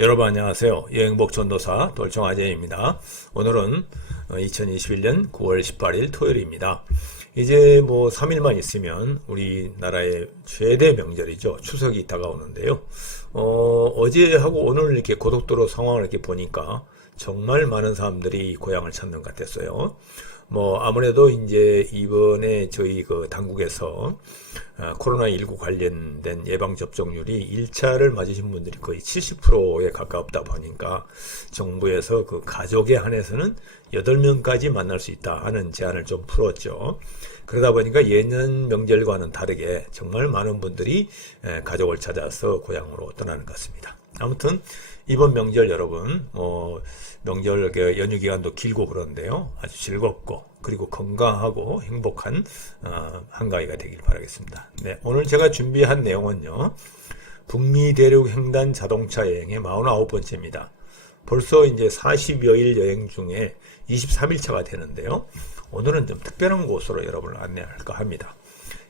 여러분 안녕하세요. 여행복 전도사 돌청아재입니다. 오늘은 2021년 9월 18일 토요일입니다. 이제 뭐 3일만 있으면 우리나라의 최대 명절이죠. 추석이 다가오는데요. 어제하고 오늘 이렇게 고속도로 상황을 이렇게 보니까 정말 많은 사람들이 고향을 찾는 것 같았어요. 뭐 아무래도 이제 이번에 저희 그 당국에서 코로나19 관련된 예방 접종률이 1차를 맞으신 분들이 거의 70%에 가깝다 보니까 정부에서 그 가족에 한해서는 8명까지 만날 수 있다 하는 제한을 좀 풀었죠. 그러다 보니까 예년 명절과는 다르게 정말 많은 분들이 가족을 찾아서 고향으로 떠나는 것 같습니다. 아무튼 이번 명절 여러분 명절 연휴 기간도 길고 그런데요, 아주 즐겁고 그리고 건강하고 행복한 한가위가 되길 바라겠습니다. 네, 오늘 제가 준비한 내용은요, 북미 대륙 횡단 자동차 여행의 49번째입니다. 벌써 이제 40여일 여행 중에 23일차가 되는데요, 오늘은 좀 특별한 곳으로 여러분을 안내할까 합니다.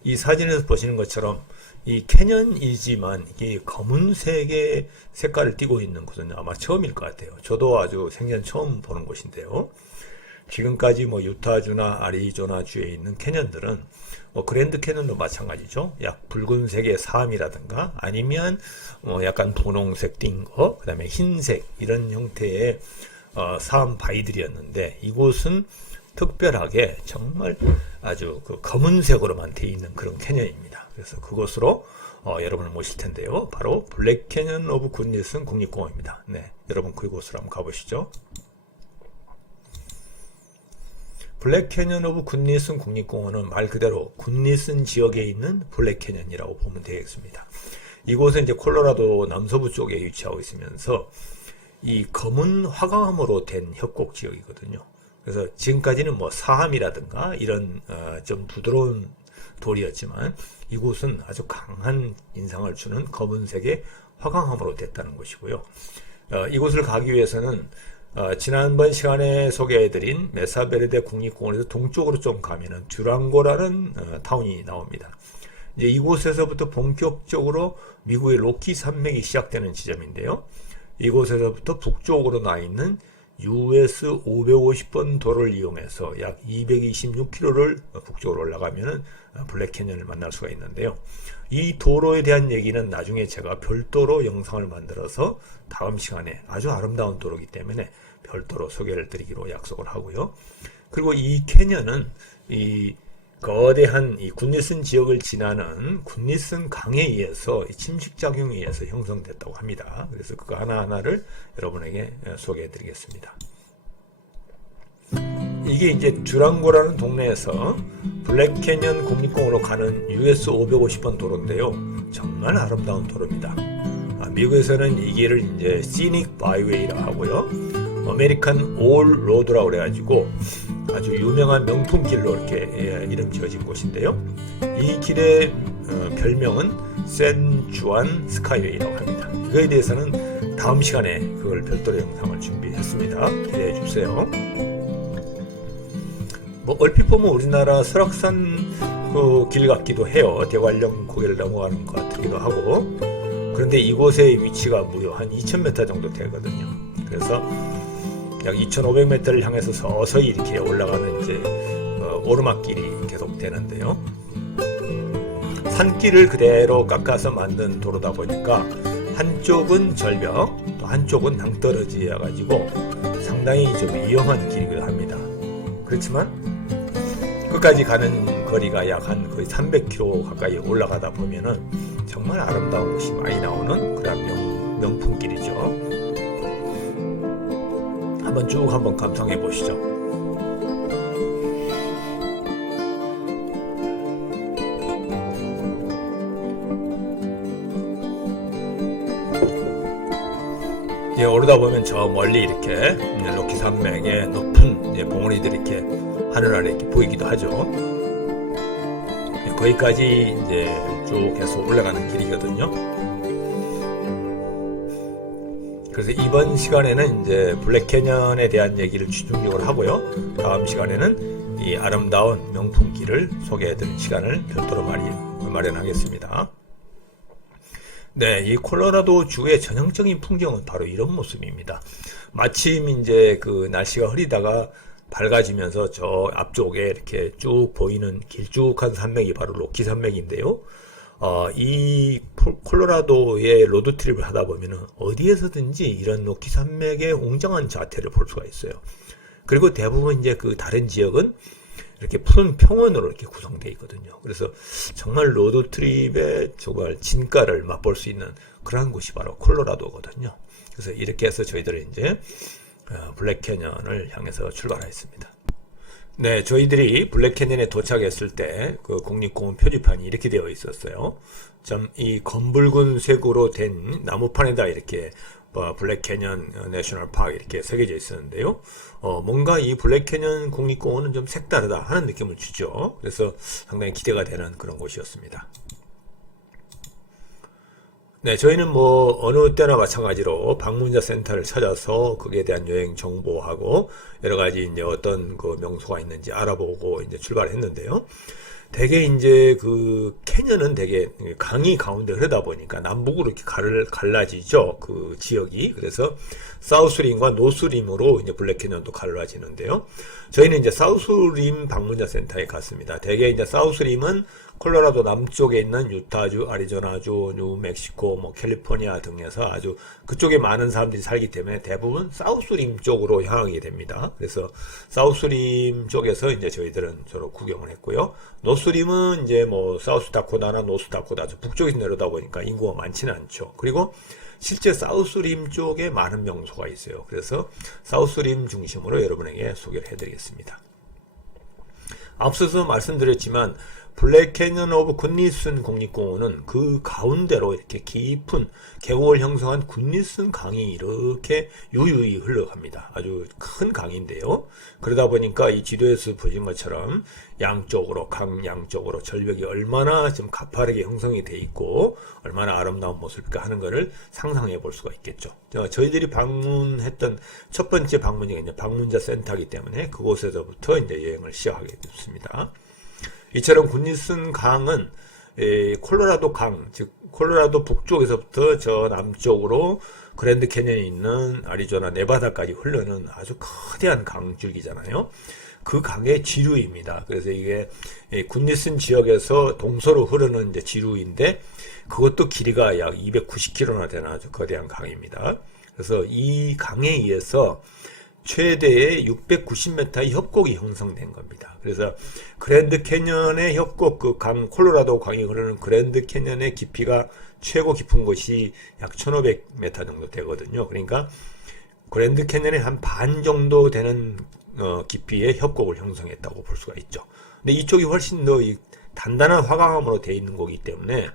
이 사진에서 보시는 것처럼 이 캐년이지만 이게 검은색의 색깔을 띠고 있는 곳은 아마 처음일 것 같아요. 저도 아주 생전 처음 보는 곳인데요. 지금까지 뭐 유타주나 아리조나주에 있는 캐년들은 그랜드 캐년도 마찬가지죠. 약 붉은색의 사암이라든가 아니면 약간 분홍색 띈 거, 그 다음에 흰색 이런 형태의 사암 바위들이었는데, 이곳은 특별하게 정말 아주 그 검은색으로만 되어 있는 그런 캐년입니다. 그래서 그곳으로 여러분을 모실 텐데요, 바로 블랙 캐년 오브 굿니슨 국립공원입니다. 네, 여러분 그곳으로 한번 가보시죠. 블랙 캐년 오브 굿니슨 국립공원은 말 그대로 굿니슨 지역에 있는 블랙 캐년이라고 보면 되겠습니다. 이곳은 이제 콜로라도 남서부 쪽에 위치하고 있으면서 이 검은 화강암으로 된 협곡 지역이거든요. 그래서 지금까지는 뭐 사암이라든가 이런 좀 부드러운 돌이었지만 이곳은 아주 강한 인상을 주는 검은색의 화강암으로 됐다는 곳이고요. 이곳을 가기 위해서는 지난번 시간에 소개해드린 메사베르데 국립공원에서 동쪽으로 좀 가면은 듀랑고라는 타운이 나옵니다. 이제 이곳에서부터 본격적으로 미국의 로키 산맥이 시작되는 지점인데요, 이곳에서부터 북쪽으로 나 있는 US 550번 도로를 이용해서 약 226km를 북쪽으로 올라가면은 블랙 캐년을 만날 수가 있는데요, 이 도로에 대한 얘기는 나중에 제가 별도로 영상을 만들어서 다음 시간에, 아주 아름다운 도로이기 때문에 별도로 소개를 드리기로 약속을 하고요. 그리고 이 캐년은 이 거대한 이 굿니슨 지역을 지나는 굿니슨 강에 의해서 침식작용에 의해서 형성됐다고 합니다. 그래서 그거 하나하나를 여러분에게 소개해 드리겠습니다. 이게 이제 듀랑고라는 동네에서 블랙 캐년 국립공원으로 가는 US 550번 도로인데요, 정말 아름다운 도로입니다. 미국에서는 이 길을 이제 시닉 바이웨이라고 하고요, 아메리칸 올 로드라고 그래가지고 아주 유명한 명품 길로 이렇게 이름 지어진 곳인데요, 이 길의 별명은 샌 주안 스카이웨이라고 합니다. 이거에 대해서는 다음 시간에 그걸 별도로 영상을 준비했습니다. 기대해 주세요. 뭐 얼핏 보면 우리나라 설악산 그 길 같기도 해요. 대관령 고개를 넘어가는 것 같기도 하고. 그런데 이곳의 위치가 무려 한 2000m 정도 되거든요. 그래서 약 2500m를 향해서 서서히 이렇게 올라가는 이제 오르막길이 계속 되는데요, 산길을 그대로 깎아서 만든 도로다 보니까 한쪽은 절벽, 또 한쪽은 낭떠러지여 가지고 상당히 좀 위험한 길이기도 합니다. 그렇지만 끝까지 가는 거리가 약 한 거의 300km 가까이 올라가다 보면은 정말 아름다운 곳이 많이 나오는 그런 명품길이죠. 한번 감상해 보시죠. 이제 오르다 보면 저 멀리 이렇게 로키 산맥의 높은 봉우리들이 이렇게 하늘 아래 이렇게 보이기도 하죠. 거기까지 이제 쭉 해서 올라가는 길이거든요. 그래서 이번 시간에는 이제 블랙 캐년에 대한 얘기를 집중적으로 하고요, 다음 시간에는 이 아름다운 명품 길을 소개해드릴 시간을 별도로 마련하겠습니다. 네, 이 콜로라도 주의 전형적인 풍경은 바로 이런 모습입니다. 마침 이제 그 날씨가 흐리다가 밝아지면서 저 앞쪽에 이렇게 쭉 보이는 길쭉한 산맥이 바로 로키 산맥인데요. 이 콜로라도의 로드트립을 하다 보면은 어디에서든지 이런 로키 산맥의 웅장한 자태를 볼 수가 있어요. 그리고 대부분 이제 그 다른 지역은 이렇게 푸른 평원으로 이렇게 구성되어 있거든요. 그래서 정말 로드트립의 정말 진가를 맛볼 수 있는 그런 곳이 바로 콜로라도거든요. 그래서 이렇게 해서 저희들은 이제 블랙 캐년을 향해서 출발했습니다. 네, 저희들이 블랙 캐년에 도착했을 때 그 국립공원 표지판이 이렇게 되어 있었어요. 참 이 검붉은 색으로 된 나무판에다 이렇게 블랙 캐년 내셔널 파크 이렇게 새겨져 있었는데요. 뭔가 이 블랙 캐년 국립공원은 좀 색다르다 하는 느낌을 주죠. 그래서 상당히 기대가 되는 그런 곳이었습니다. 네, 저희는 뭐 어느 때나 마찬가지로 방문자 센터를 찾아서 거기에 대한 여행 정보하고 여러 가지 이제 어떤 그 명소가 있는지 알아보고 이제 출발했는데요. 대개 이제 그 캐년은 되게 강이 가운데 흐르다 보니까 남북으로 이렇게 갈라지죠. 그 지역이. 그래서 사우스림과 노스림으로 이제 블랙 캐년도 갈라지는데요. 저희는 이제 사우스림 방문자 센터에 갔습니다. 대개 이제 사우스림은 콜로라도 남쪽에 있는 유타주, 아리조나주, 뉴멕시코, 뭐 캘리포니아 등에서 아주 그쪽에 많은 사람들이 살기 때문에 대부분 사우스림 쪽으로 향하게 됩니다. 그래서 사우스림 쪽에서 이제 저희들은 주로 구경을 했고요. 노스림은 이제 뭐 사우스다코다나 노스다코다 북쪽에서 내려다 보니까 인구가 많지는 않죠. 그리고 실제 사우스림 쪽에 많은 명소가 있어요. 그래서 사우스림 중심으로 여러분에게 소개를 해드리겠습니다. 앞서서 말씀드렸지만 블랙 캐년 오브 굿니슨 국립공원은 그 가운데로 이렇게 깊은 계곡을 형성한 굿니슨 강이 이렇게 유유히 흘러갑니다. 아주 큰 강인데요. 그러다 보니까 이 지도에서 보신 것처럼 양쪽으로 강 양쪽으로 절벽이 얼마나 좀 가파르게 형성이 돼 있고 얼마나 아름다운 모습일까 하는 것을 상상해 볼 수가 있겠죠. 저희들이 방문했던 첫 번째 방문이 이제 방문자 센터이기 때문에 그곳에서부터 이제 여행을 시작하게 됐습니다. 이처럼 굿니슨 강은 콜로라도 강, 즉 콜로라도 북쪽에서부터 저 남쪽으로 그랜드 캐년이 있는 아리조나 네바다까지 흐르는 아주 거대한 강줄기잖아요. 그 강의 지류입니다. 그래서 이게 굿니슨 지역에서 동서로 흐르는 이제 지류인데 그것도 길이가 약 290km나 되는 아주 거대한 강입니다. 그래서 이 강에 의해서 최대의 690m의 협곡이 형성된 겁니다. 그래서 그랜드 캐년의 협곡, 그 강, 콜로라도 강이 흐르는 그랜드 캐년의 깊이가 최고 깊은 곳이 약 1500m 정도 되거든요. 그러니까 그랜드 캐년의 한 반 정도 되는 깊이의 협곡을 형성했다고 볼 수가 있죠. 근데 이쪽이 훨씬 더 단단한 화강암으로 되어 있는 거기 때문에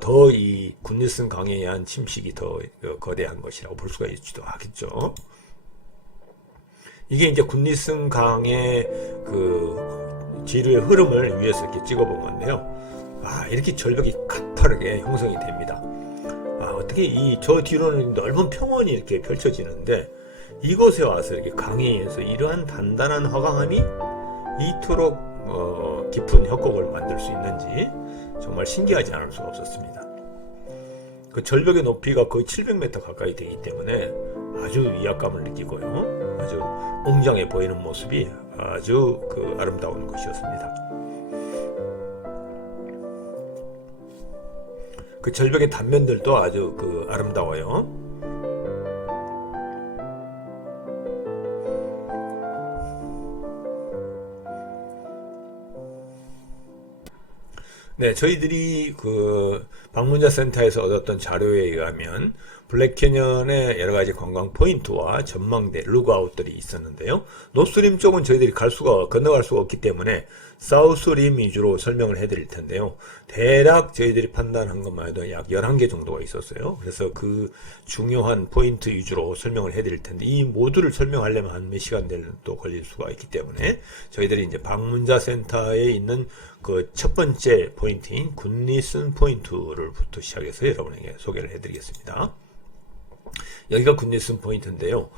더 이 굿니슨 강에 의한 침식이 더 거대한 것이라고 볼 수가 있기도 하겠죠. 이게 이제 굿니슨 강의 그 지류의 흐름을 위해서 이렇게 찍어본 건데요. 이렇게 절벽이 가파르게 형성이 됩니다. 어떻게 저 뒤로는 넓은 평원이 이렇게 펼쳐지는데 이곳에 와서 이렇게 강에 의해서 이러한 단단한 화강암이 이토록 깊은 협곡을 만들 수 있는지 정말 신기하지 않을 수가 없었습니다. 그 절벽의 높이가 거의 700m 가까이 되기 때문에 아주 위압감을 느끼고요. 아주 웅장해 보이는 모습이 아주 아름다운 것이었습니다. 그 절벽의 단면들도 아주 아름다워요. 네, 저희들이 방문자 센터에서 얻었던 자료에 의하면 블랙 캐년의 여러 가지 관광 포인트와 전망대, 룩아웃들이 있었는데요. 노스림 쪽은 저희들이 건너갈 수가 없기 때문에 사우스림 위주로 설명을 해드릴 텐데요. 대략 저희들이 판단한 것만 해도 약 11개 정도가 있었어요. 그래서 그 중요한 포인트 위주로 설명을 해드릴 텐데 이 모두를 설명하려면 한 몇 시간 또 걸릴 수가 있기 때문에 저희들이 이제 방문자 센터에 있는 그 첫 번째 포인트인 굿니슨 포인트를부터 시작해서 여러분에게 소개를 해드리겠습니다. 여기가 굿니슨 포인트인데요.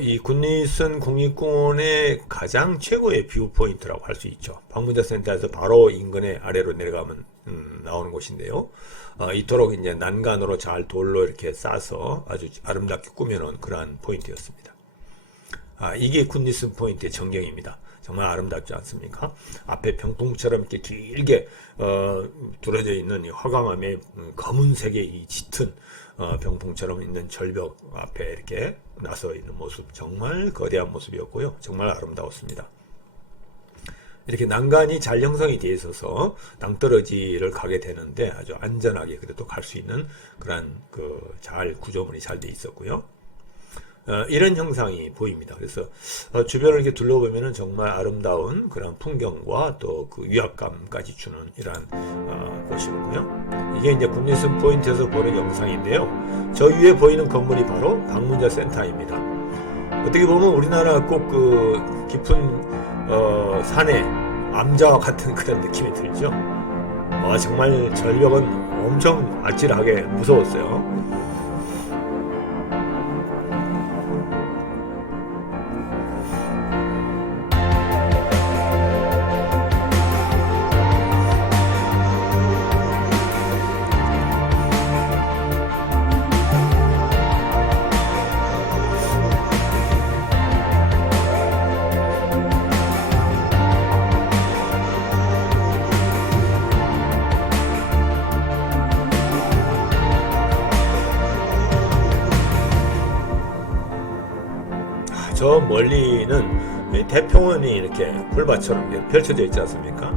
이 굿니슨 국립공원의 가장 최고의 뷰 포인트라고 할 수 있죠. 방문자 센터에서 바로 인근의 아래로 내려가면 나오는 곳인데요. 이토록 이제 난간으로 잘 돌로 이렇게 싸서 아주 아름답게 꾸며놓은 그러한 포인트였습니다. 이게 굿니슨 포인트의 전경입니다. 정말 아름답지 않습니까? 앞에 병풍처럼 이렇게 길게 두러져 있는 이 화강암의 검은색의 이 짙은 병풍처럼 있는 절벽 앞에 이렇게 나서 있는 모습, 정말 거대한 모습이었고요. 정말 아름다웠습니다. 이렇게 난간이 잘 형성이 되어 있어서 낭떠러지를 가게 되는데 아주 안전하게 그래도 갈 수 있는 그런 잘 구조물이 잘 되어 있었고요. 이런 형상이 보입니다. 그래서 주변을 이렇게 둘러보면은 정말 아름다운 그런 풍경과 또 그 위압감까지 주는 이러한 곳이고요. 이게 이제 굿니슨 포인트에서 보는 영상인데요. 저 위에 보이는 건물이 바로 방문자 센터입니다. 어떻게 보면 우리나라 꼭 그 깊은 산의 암자와 같은 그런 느낌이 들죠. 정말 절벽은 엄청 아찔하게 무서웠어요. 저 멀리는 대평원이 이렇게 풀밭처럼 펼쳐져 있지 않습니까?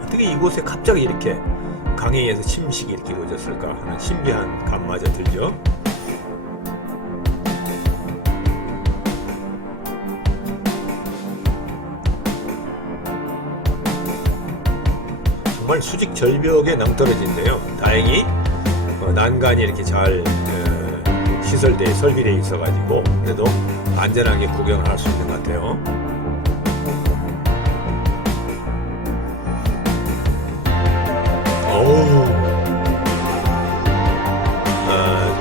어떻게 이곳에 갑자기 이렇게 강에 의해서 침식이 이렇게 이루어졌을까 하는 신비한 감마저 들죠. 정말 수직 절벽에 낭떠러지인데요. 다행히 난간이 이렇게 잘 시설되어 설비되어 있어가지고 그래도 안전하게 구경을 할 수 있는 것 같아요.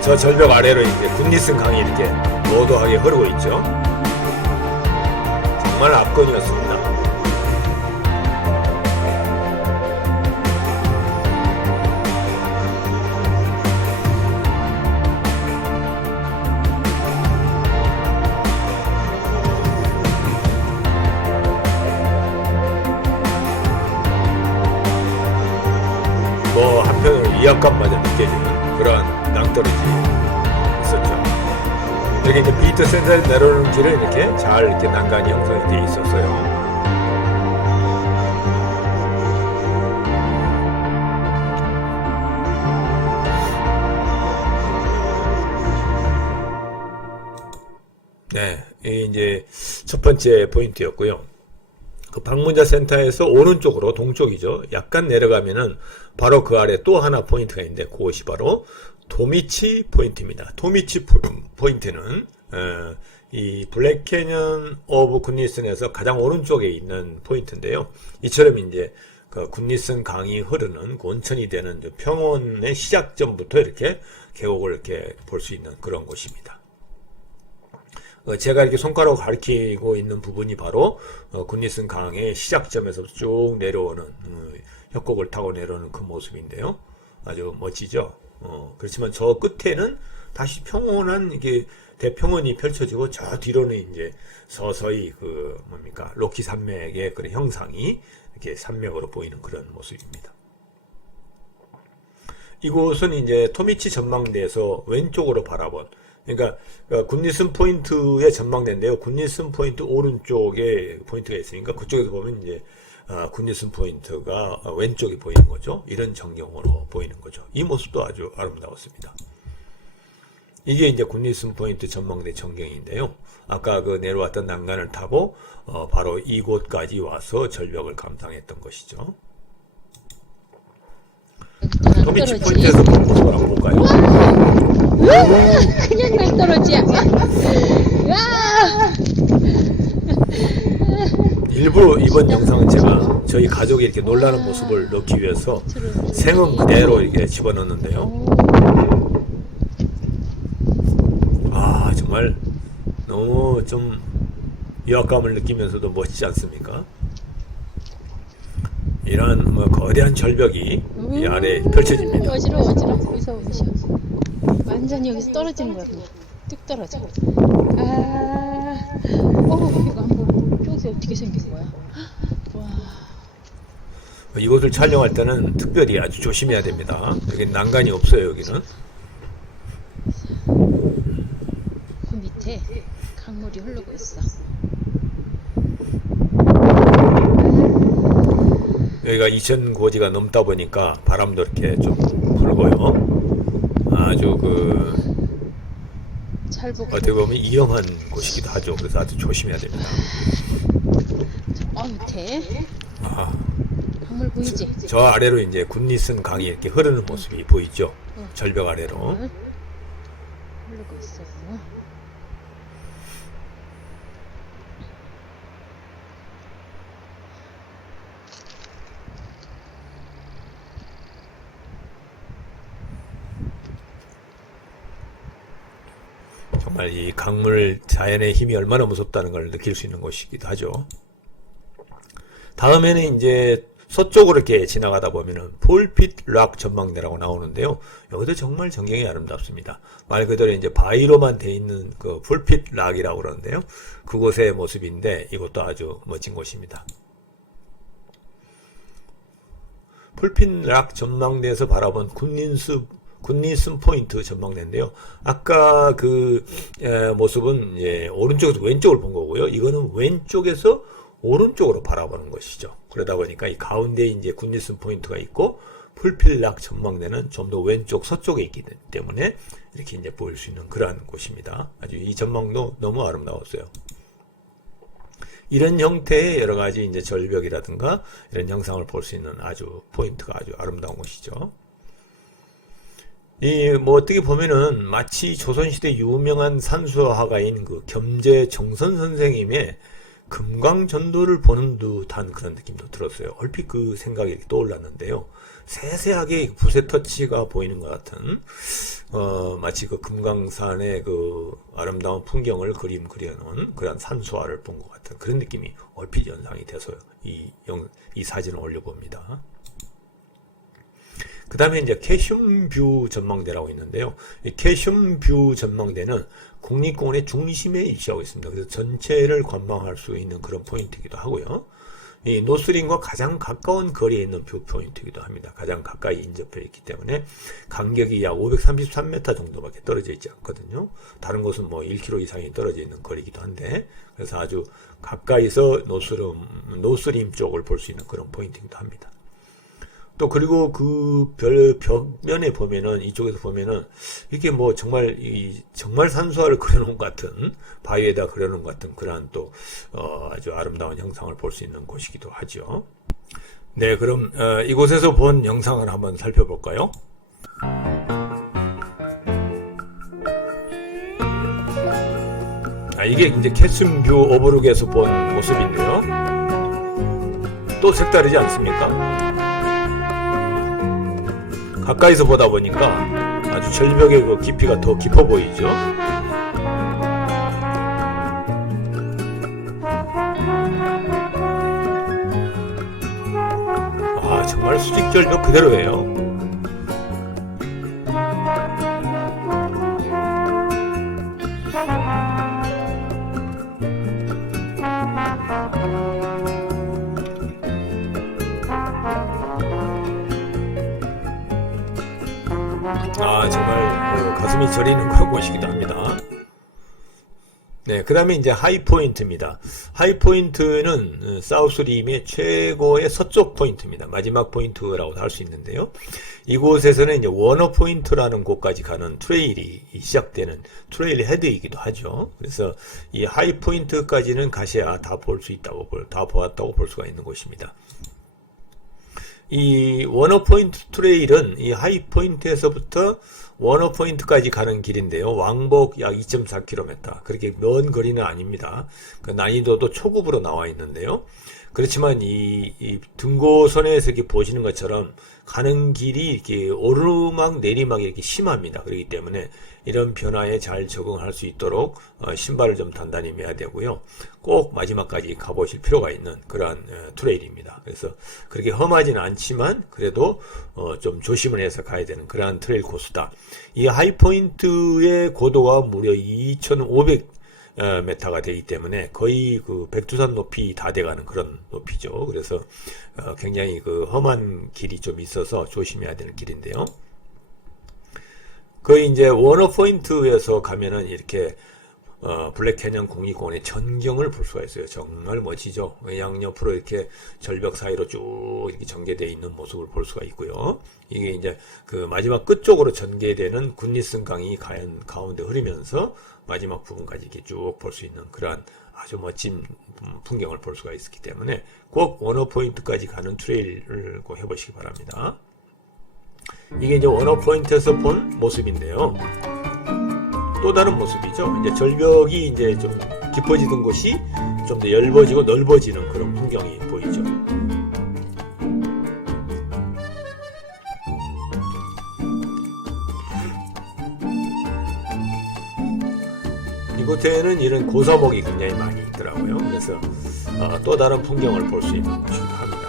저 절벽 아래로 이렇게 굿니슨 강이 이렇게 노도하게 흐르고 있죠. 정말 압권이었습니다. 한편으로 위압감마저 느껴지는 그러한 낭떠러지 있었죠. 여기 이제 비트 센터에 내려오는 길에 이렇게 잘 이렇게 난간이 형성이 되어 있었어요. 네, 이게 이제 첫 번째 포인트였고요. 그 방문자 센터에서 오른쪽으로 동쪽이죠. 약간 내려가면은 바로 그 아래 또 하나 포인트가 있는데 그것이 바로 도미치 포인트입니다. 도미치 포인트는 이 블랙 캐년 오브 굿니슨에서 가장 오른쪽에 있는 포인트인데요. 이처럼 이제 그 굿니슨 강이 흐르는 온천이 되는 평원의 시작점부터 이렇게 계곡을 이렇게 볼 수 있는 그런 곳입니다. 제가 이렇게 손가락으로 가리키고 있는 부분이 바로 굿니슨 강의 시작점에서 쭉 내려오는 협곡을 타고 내려오는 그 모습인데요. 아주 멋지죠. 그렇지만 저 끝에는 다시 평온한 이게 대평원이 펼쳐지고 저 뒤로는 이제 서서히 그 뭡니까 로키 산맥의 그런 형상이 이렇게 산맥으로 보이는 그런 모습입니다. 이곳은 이제 토미치 전망대에서 왼쪽으로 바라본, 그러니까 굿니슨 포인트의 전망대인데요. 굿니슨 포인트 오른쪽에 포인트가 있으니까 그쪽에서 보면 이제 굿니슨 포인트가 왼쪽에 보이는 거죠. 이런 전경으로 보이는 거죠. 이 모습도 아주 아름다웠습니다. 이게 이제 굿니슨 포인트 전망대 전경인데요. 아까 그 내려왔던 난간을 타고 바로 이곳까지 와서 절벽을 감상했던 것이죠. 도미치 포인트에서 보는 모습을 한번 볼까요? 우와, 그냥 낭떠러지야. 일부러 이번 영상은 제가 저희 가족이 이렇게 놀라는 모습을 넣기 위해서 생음 그대로 이렇게 집어넣었는데요. 정말 너무 좀 위압감을 느끼면서도 멋지지 않습니까? 이런 뭐 거대한 절벽이 이 아래에 펼쳐집니다. 어지러워, 무서워. 완전히 여기서 떨어지는 거야, 그냥. 뚝 떨어져. 이거 안 보고. 여기 어떻게 생긴 거야? 와. 이곳을 촬영할 때는 특별히 아주 조심해야 됩니다. 여기 난간이 없어요, 여기는. 그 밑에 강물이 흐르고 있어. 여기가 2000고지가 넘다 보니까 바람도 이렇게 좀 불고요. 아주 찰복. 어떻게 보면 위험한 곳이기도 하죠. 그래서 아주 조심해야 됩니다. 밑에 아, 강물 보이지? 저 아래로 이제 굿니슨 강이 이렇게 흐르는 모습이 보이죠. 절벽 아래로. 강물 흐르고 있어요. 정말 이 강물 자연의 힘이 얼마나 무섭다는 걸 느낄 수 있는 곳이기도 하죠. 다음에는 이제 서쪽으로 이렇게 지나가다 보면은 폴핏 락 전망대라고 나오는데요. 여기도 정말 전경이 아름답습니다. 말 그대로 이제 바위로만 돼 있는 그 폴핏 락이라고 그러는데요. 그곳의 모습인데 이것도 아주 멋진 곳입니다. 폴핏 락 전망대에서 바라본 굿니슨 포인트 전망대인데요. 아까 그 모습은 오른쪽에서 왼쪽을 본 거고요. 이거는 왼쪽에서 오른쪽으로 바라보는 것이죠. 그러다 보니까 이 가운데 이제 굿니슨 포인트가 있고 폴핏 락 전망대는 좀 더 왼쪽 서쪽에 있기 때문에 이렇게 이제 보일 수 있는 그러한 곳입니다. 아주 이 전망도 너무 아름다웠어요. 이런 형태의 여러 가지 이제 절벽이라든가 이런 형상을 볼 수 있는 아주 포인트가 아주 아름다운 곳이죠. 뭐 어떻게 보면은 마치 조선시대 유명한 산수화가인 그 겸재 정선 선생님의 금강전도를 보는 듯한 그런 느낌도 들었어요. 얼핏 그 생각이 떠올랐는데요. 세세하게 붓의 터치가 보이는 것 같은 마치 그 금강산의 그 아름다운 풍경을 그려놓은 그런 산수화를 본 것 같은 그런 느낌이 얼핏 연상이 돼서요. 이 사진을 올려봅니다. 그 다음에 이제 캐슘뷰 전망대라고 있는데요. 이 캐슘뷰 전망대는 국립공원의 중심에 위치하고 있습니다. 그래서 전체를 관망할 수 있는 그런 포인트이기도 하고요. 이 노스린과 가장 가까운 거리에 있는 뷰 포인트이기도 합니다. 가장 가까이 인접해 있기 때문에 간격이 약 533m 정도밖에 떨어져 있지 않거든요. 다른 곳은 뭐 1km 이상이 떨어져 있는 거리이기도 한데, 그래서 아주 가까이서 노스림 쪽을 볼 수 있는 그런 포인트이기도 합니다. 또 그리고 그 벽면에 보면은 이쪽에서 보면은 이게 뭐 정말 산수화를 그려놓은 것 같은 바위에다 그려놓은 것 같은 그러한 또 아주 아름다운 형상을 볼 수 있는 곳이기도 하죠. 네, 그럼 이곳에서 본 영상을 한번 살펴볼까요? 이게 이제 캐슨뷰 오버룩에서 본 모습인데요. 또 색다르지 않습니까? 가까이서 보다 보니까 아주 절벽의 그 깊이가 더 깊어 보이죠. 정말 수직절벽 그대로예요. 정말 가슴이 저리는 그런 곳이기도 합니다. 네, 그 다음에 이제 하이포인트입니다. 하이포인트는 사우스림의 최고의 서쪽 포인트입니다. 마지막 포인트라고 할 수 있는데요. 이곳에서는 이제 워너 포인트라는 곳까지 가는 트레일이 시작되는 트레일 헤드이기도 하죠. 그래서 이 하이포인트까지는 가셔야 다 볼 수 있다고 다 보았다고 볼 수가 있는 곳입니다. 이 워너 포인트 트레일은 이 하이포인트에서부터 워너 포인트까지 가는 길인데요. 왕복 약 2.4km. 그렇게 먼 거리는 아닙니다. 그 난이도도 초급으로 나와 있는데요. 그렇지만 이 등고선에서 이렇게 보시는 것처럼 가는 길이 이렇게 오르막 내리막이 이렇게 심합니다. 그렇기 때문에 이런 변화에 잘 적응할 수 있도록 신발을 좀 단단히 매야 되고요. 꼭 마지막까지 가보실 필요가 있는 그러한 트레일입니다. 그래서 그렇게 험하지는 않지만 그래도 좀 조심을 해서 가야 되는 그러한 트레일 코스다. 이 하이포인트의 고도가 무려 2,500 메타가 되기 때문에 거의 그 백두산 높이 다 돼가는 그런 높이죠. 그래서 굉장히 그 험한 길이 좀 있어서 조심해야 되는 길인데요. 거의 이제 워너 포인트에서 가면은 이렇게 블랙 캐년 국립공원의 전경을 볼 수가 있어요. 정말 멋지죠. 양옆으로 이렇게 절벽 사이로 쭉 이렇게 전개되어 있는 모습을 볼 수가 있고요. 이게 이제 그 마지막 끝쪽으로 전개되는 굿니슨 강이 가운데 흐르면서 마지막 부분까지 이렇게 쭉 볼 수 있는 그러한 아주 멋진 풍경을 볼 수가 있기 때문에 꼭 워너 포인트까지 가는 트레일을 꼭 해보시기 바랍니다. 이게 이제 워너 포인트에서 본 모습인데요. 또 다른 모습이죠. 이제 절벽이 이제 좀 깊어지던 곳이 좀 더 얇아지고 넓어지는 그런 풍경이 보이죠. 이곳에는 이런 고사목이 굉장히 많이 있더라고요. 그래서 또 다른 풍경을 볼 수 있는 곳이기도 합니다.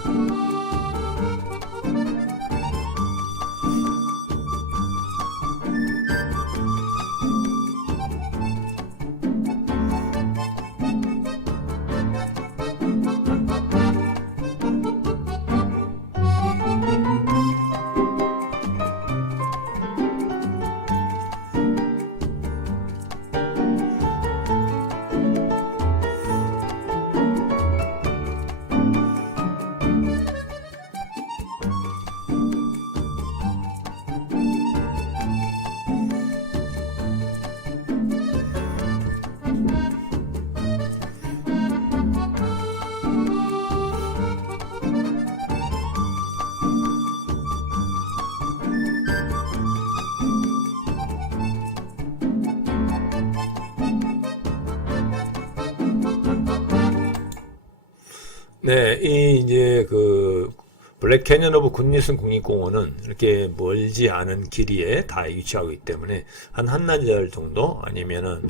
네, 이 이제 그 블랙 캐년 오브 굿니슨 국립공원은 이렇게 멀지 않은 길이에 다 위치하고 있기 때문에 한 한나절 정도 아니면은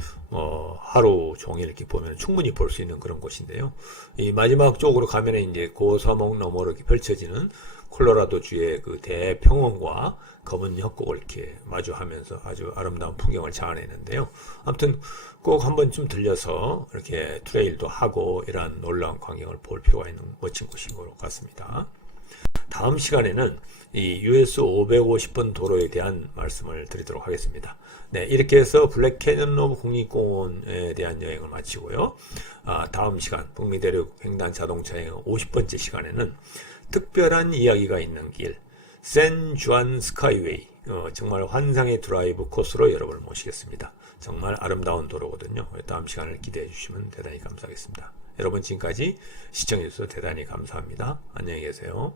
하루 종일 이렇게 보면 충분히 볼 수 있는 그런 곳인데요. 이 마지막 쪽으로 가면 이제 고사목 너머로 이렇게 펼쳐지는 콜로라도주의 그 대평원과 검은 협곡을 이렇게 마주하면서 아주 아름다운 풍경을 자아내는데요. 아무튼 꼭 한 번쯤 들려서 이렇게 트레일도 하고 이러한 놀라운 광경을 볼 필요가 있는 멋진 곳인 것 같습니다. 다음 시간에는 이 US 550번 도로에 대한 말씀을 드리도록 하겠습니다. 네, 이렇게 해서 블랙 캐년 오브 국립공원에 대한 여행을 마치고요. 다음 시간 북미대륙 횡단 자동차 여행 50번째 시간에는 특별한 이야기가 있는 길 샌주안 스카이웨이 정말 환상의 드라이브 코스로 여러분을 모시겠습니다. 정말 아름다운 도로거든요. 다음 시간을 기대해 주시면 대단히 감사하겠습니다. 여러분 지금까지 시청해 주셔서 대단히 감사합니다. 안녕히 계세요.